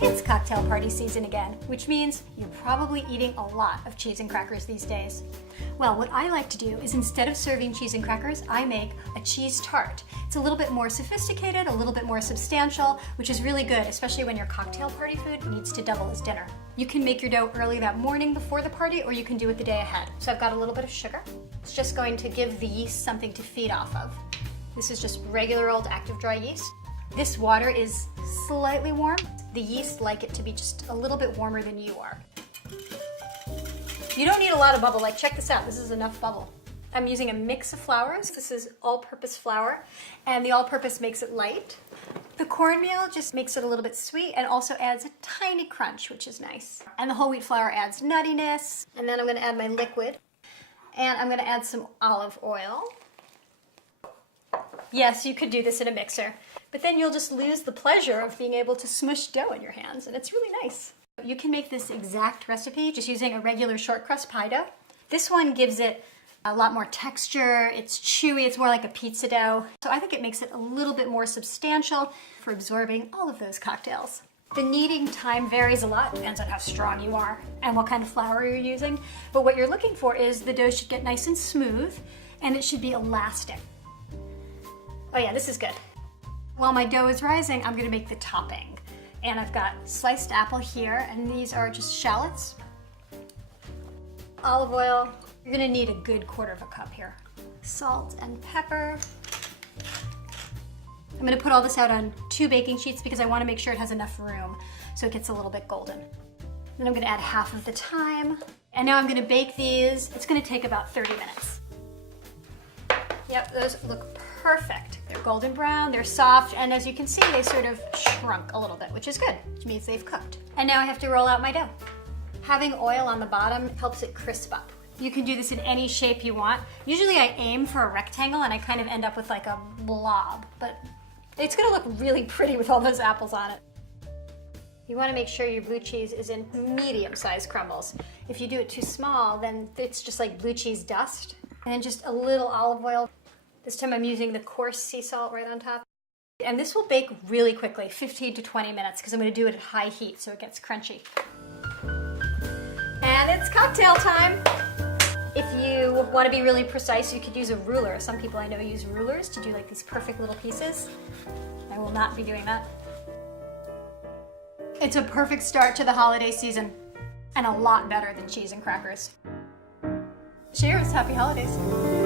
It's cocktail party season again, which means you're probably eating a lot of cheese and crackers these days. Well, what I like to do is instead of serving cheese and crackers, I make a cheese tart. It's a little bit more sophisticated, a little bit more substantial, which is really good, especially when your cocktail party food needs to double as dinner. You can make your dough early that morning before the party, or you can do it the day ahead. So I've got a little bit of sugar. It's just going to give the yeast something to feed off of. This is just regular old active dry yeast. This water is slightly warm. The yeast like it to be just a little bit warmer than you are. You don't need a lot of bubble. Like, check this out. This is enough bubble. I'm using a mix of flours. This is all-purpose flour, and the all-purpose makes it light. The cornmeal just makes it a little bit sweet and also adds a tiny crunch, which is nice. And the whole wheat flour adds nuttiness. And then I'm gonna add my liquid. And I'm gonna add some olive oil. Yes, you could do this in a mixer, but then you'll just lose the pleasure of being able to smush dough in your hands, and it's really nice. You can make this exact recipe just using a regular short crust pie dough. This one gives it a lot more texture, it's chewy, it's more like a pizza dough. So I think it makes it a little bit more substantial for absorbing all of those cocktails. The kneading time varies a lot, depends on how strong you are and what kind of flour you're using. But what you're looking for is the dough should get nice and smooth, and it should be elastic. Oh yeah, this is good. While my dough is rising, I'm gonna make the topping. And I've got sliced apple here, and these are just shallots. Olive oil. You're gonna need a good quarter of a cup here. Salt and pepper. I'm gonna put all this out on 2 baking sheets because I wanna make sure it has enough room so it gets a little bit golden. Then I'm gonna add half of the thyme. And now I'm gonna bake these. It's gonna take about 30 minutes. Yep, those look perfect. They're golden brown, they're soft, and as you can see, they sort of shrunk a little bit, which is good, which means they've cooked. And now I have to roll out my dough. Having oil on the bottom helps it crisp up. You can do this in any shape you want. Usually I aim for a rectangle and I kind of end up with like a blob, but it's gonna look really pretty with all those apples on it. You wanna make sure your blue cheese is in medium-sized crumbles. If you do it too small, then it's just like blue cheese dust. And then just a little olive oil. This time I'm using the coarse sea salt right on top. And this will bake really quickly, 15 to 20 minutes, because I'm gonna do it at high heat so it gets crunchy. And it's cocktail time. If you wanna be really precise, you could use a ruler. Some people I know use rulers to do like these perfect little pieces. I will not be doing that. It's a perfect start to the holiday season, and a lot better than cheese and crackers. Cheers, happy holidays.